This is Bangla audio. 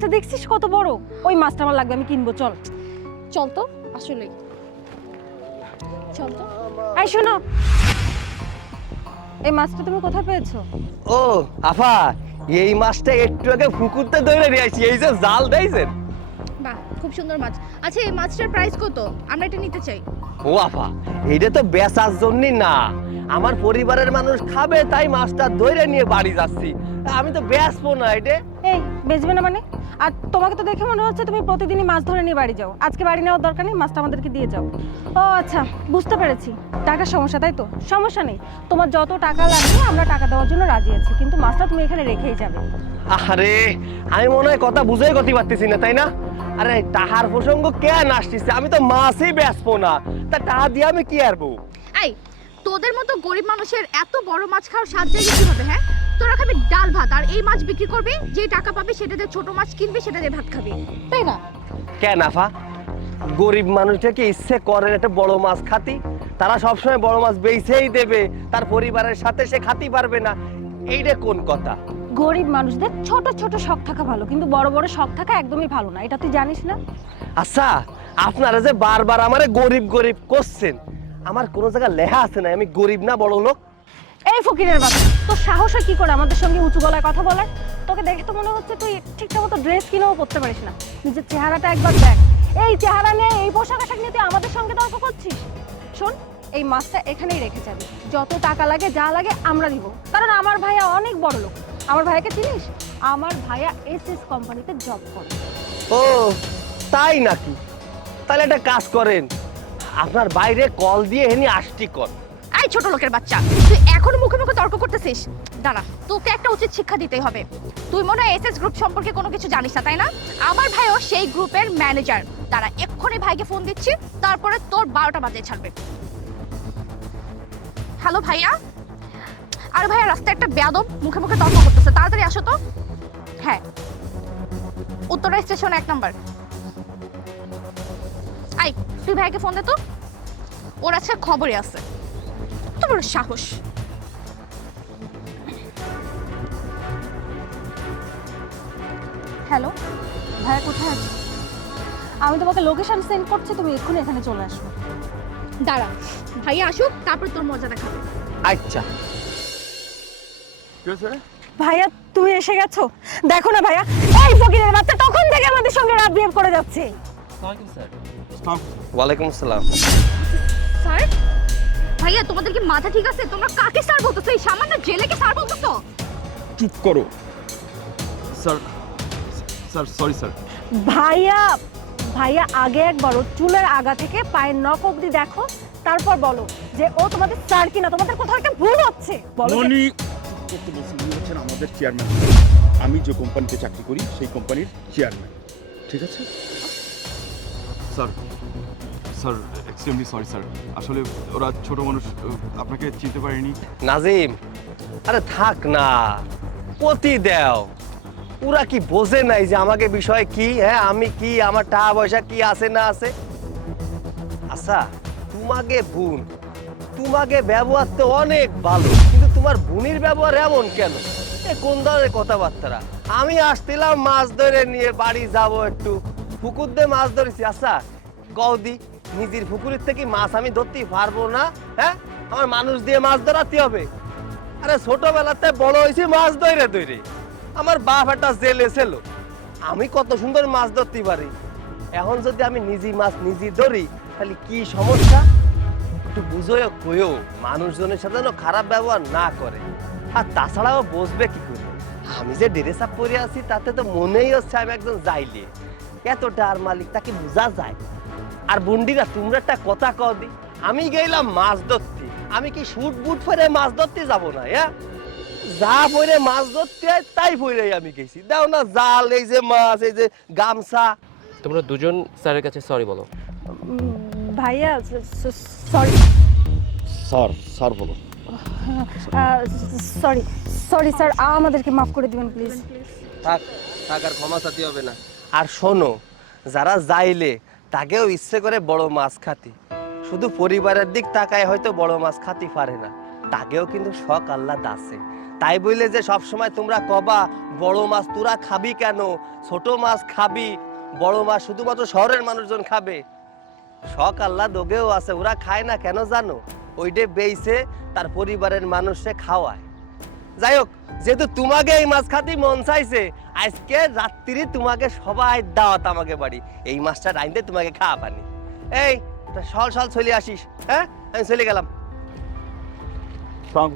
মাছটা দেখছিস কত বড়? ওই মাছটা আমার লাগবে, আমি কিনবো। চল চল তো, আসলেই চল তো। এই শোনো, এই মাছটা তুমি কোথায় পেয়েছো? ও আফা, এই মাছটা একটু আগে পুকুরতে ধরে নিয়ে আসছি, এই যে জাল দেইছেন। বাহ, খুব সুন্দর মাছ। আচ্ছা, এই মাছটার প্রাইস কত? আমরা এটা নিতে চাই। ও আফা, এইটা তো বেচার জন্য না, আমার পরিবারের মানুষ খাবে তাই মাছটা ধরে নিয়ে বাড়ি যাচ্ছি। আমি তো বেচবো না এটা। এই বেচবে না মানে? আর তোমাকে তো দেখে মনে হচ্ছে তুমি প্রতিদিনই মাছ ধরে নিয়ে বাড়ি যাও। আজকে বাড়ি নেওয়ার দরকার নেই, মাছটা আমাদেরকে দিয়ে যাও। ও আচ্ছা, বুঝতে পেরেছি, টাকার সমস্যা, তাই তো? সমস্যা নেই, তোমার যত টাকা লাগবে আমরা টাকা দেওয়ার জন্য রাজি আছি, কিন্তু মাছটা তুমি এখানে রেখেই যাবে। আরে আমি মনে হয় কথা বুঝেই গতি পারতেছি না, তাই না? আরে টাহার প্রসঙ্গ কেন আসতেছে? আমি তো মাছই বেচবো না, তা টাকা দিয়ে আমি কি আরবো? এই, তোদের মতো গরিব মানুষের এত বড় মাছ খাওয়ার সাধ্য জায়গা কি হবে? হ্যাঁ, তোরা খাবি ডাল ভাত, আর এই মাছ বিক্রি করবি, যে টাকা পাবি সেটা দিয়ে ছোট মাছ কিনবি, সেটা দিয়ে ভাত খাবি, তাই না? কেন আফা, গরিব মানুষটাকে ইচ্ছে করেন একটা বড় মাছ খাতি? তারা সবসময় বড় মাছ বেচেই দেবে, তার পরিবারের সাথে সে খাতি পারবে না, এইটা কোন কথা? গরিব মানুষদের ছোট ছোট শখ থাকা ভালো, কিন্তু বড় বড় শখ থাকা একদমই ভালো না, এটা তুই জানিস না? আচ্ছা, আপনারা যে বারবার আমারে গরিব গরিব করছেন, আমার কোন জায়গায় লেখা আছে না আমি গরিব না বড় লোক? এই ফকিরের বাচ্চা, তোর সাহস হয় কি করে আমাদের সঙ্গে উঁচু গলায় কথা বলার? তোকে দেখে তো মনে হচ্ছে তুই ঠিকঠাক মতো ড্রেস কিনেও পরতে পারিস না। নিজের চেহারাটা একবার দেখ, এই চেহারা নিয়ে, এই পোশাক আশাক নিয়ে তুই আমাদের সঙ্গে তর্ক করছিস? শোন, এই মাছটা এখানেই রেখে যাবি, যত টাকা লাগে যা লাগে আমরা দিব, কারণ আমার ভাইয়া অনেক বড় লোক। আমার ভাইয়াকে চিনিস? আমার ভাইয়া এসএস কোম্পানিতে জব করে। ও তাই নাকি? তাহলে একটা কাজ করেন, আপনার বাইরে কল দিয়ে এনে আসটি কর। এই ছোট লোকের বাচ্চা, তুই এখন মুখে মুখে তর্ক করতেছিস? দাঁড়া, তোকে একটা উচিত শিক্ষা দিতেই হবে। তুই মনে হয় এসএস গ্রুপ সম্পর্কে কোনো কিছু জানিস না, তাই না? আমার ভাইও সেই গ্রুপের ম্যানেজার। দাঁড়া, এক্ষুনি ভাইকে ফোন দিচ্ছি, তারপরে তোর 12টা বাজে ছাড়বে। হ্যালো ভাইয়া। আর ভাইয়া, রাস্তায় একটা বেয়াদব মুখে মুখে তর্ক করতেছে, তাড়াতাড়ি আসো তো। হ্যাঁ, উত্তরা স্টেশন 1 নাম্বার। আই, তুই ভাইকে ফোন দে তো, ওর আজকে খবরই আছে। তো বড় সাহস। হ্যালো ভাইয়া, কোথায় আছো? আমি তোমাকে লোকেশন সেন্ড করছি, তুমি এক্ষুনি এখানে চলে আসো। দাঁড়া, ভাইয়া আসুক, তারপর তোর মজা দেখাবো। আচ্ছা ভাইয়া তুমি এসে গেছো? দেখো না ভাইয়া, এই ফকিরের বাচ্চা তখন থেকে আমাদের সঙ্গে রাত বিহেভ করে যাচ্ছে। ওয়ালাইকুম আসসালাম। স্যার, ভাইয়া তোমাদের কি মাথা ঠিক আছে? তোমরা কাকে স্যার বলতেছো? এই সামান্য জেলেকে স্যার বলতেছো? চুপ করো স্যার। Sir sorry sir. ভাইয়া, ভাইয়া আগে একবার ওর চুলের আগা থেকে পায়ের নখ অবধি দেখো, তারপর বলো যে ও তোমাদের স্যার কিনা। তোমাদের কোথাও একটা ভুল হচ্ছে, বলো যে- মনি করতে বলছি, উনি হচ্ছেন আমাদের চেয়ারম্যান। আমি যে কোম্পানিতে চাকরি করি সেই কোম্পানির চেয়ারম্যান, ঠিক আছে? Sir sir extremely sorry sir, আসলে ওরা ছোট মানুষ, আপনাকে চিনতে পারেনি। নাজিম, আরে থাক না, পতি দেও। ওরা কি বোঝে নাই যে আমাকে বিষয় কি? হ্যাঁ, আমি কি, আমার টাকা পয়সা কি আছে না আছে? আচ্ছা, তোমাকে বোন, তোমাকে ব্যবহার তো অনেক ভালো, কিন্তু তোমার বোনের ব্যবহার এমন কেন? এ কোন ধরনের কথাবার্তা? আমি আসছিলাম মাছ ধরে নিয়ে বাড়ি যাব, একটু পুকুর দিয়ে মাছ ধরেছি। আচ্ছা কৌদি, নিজের পুকুরের থেকে মাছ আমি ধরতে পারবো না? হ্যাঁ, আমার মানুষ দিয়ে মাছ ধরাতে হবে? আরে ছোটবেলাতে বড় হয়েছি মাছ ধরে ধরে, আমার বাপ একটা জেলে ছিল, আমি কত সুন্দর মাছ ধরতে পারি। এখন যদি আমি নিজে মাছ নিজে ধরি তাহলে কি সমস্যা? একটু বুঝোয় কইও, মানুষজনের সাথে যেন খারাপ ব্যবহার না করে। আর তাছাড়াও বসবে কি করে? আমি যে ড্রেস আপ পরে আছি তাতে তো মনেই হচ্ছে আমি একজন যাইলে, এতটা আর মালিক তাকে বোঝা যায়। আর বন্ডিরা, তোমরা একটা কথা কও দি, আমি গেলাম মাছ ধরতে, আমি কি শুট বুট পরে মাছ ধরতে যাব না? হ্যাঁ, যা পরে মাছ ধরতে হয় তাই পরে আমি গেছি। দাও না জাল, এই যে মাছ, এই যে গামছা। তোমরা দুজন স্যারের কাছে সরি বলো। ভাইয়া সরি, স্যার স্যার বলো। সরি সরি স্যার, আমাদেরকে মাফ করে দিবেন প্লিজ। থাক থাক, আর ক্ষমা চাইতে হবে না। আর শোনো, যারা যাইলে তাকেও ইচ্ছে করে বড় মাছ খাতি, শুধু পরিবারের দিক তাকায় হয়তো বড় মাছ খাতি পারে না, তাকেও কিন্তু শখ আল্লাহ দাসে। তাই বলে যে সব সময় তোমরা কবা বড় মাছ তোরা খাবি কেন, ছোট মাছ খাবি, বড় মাছ শুধুমাত্র শহরের মানুষজন খাবে। শখ আল্লাহ দোগেও আছে, ওরা খায় না কেন জানো? ওইটা বেইছে তার পরিবারের মানুষে খাওয়ায়। যাই হোক, যেহেতু তোমাকে এই মাছ খাতেই মন চাইছে, আজকে রাত্রি তোমাকে সবাই দাওয়াত আমাকে বাড়ি, এই মাছটা রাইন্দে তোমাকে খাওয়া পানি। এই সল সল চলে আসিস, হ্যাঁ আমি চলে গেলাম। সালাম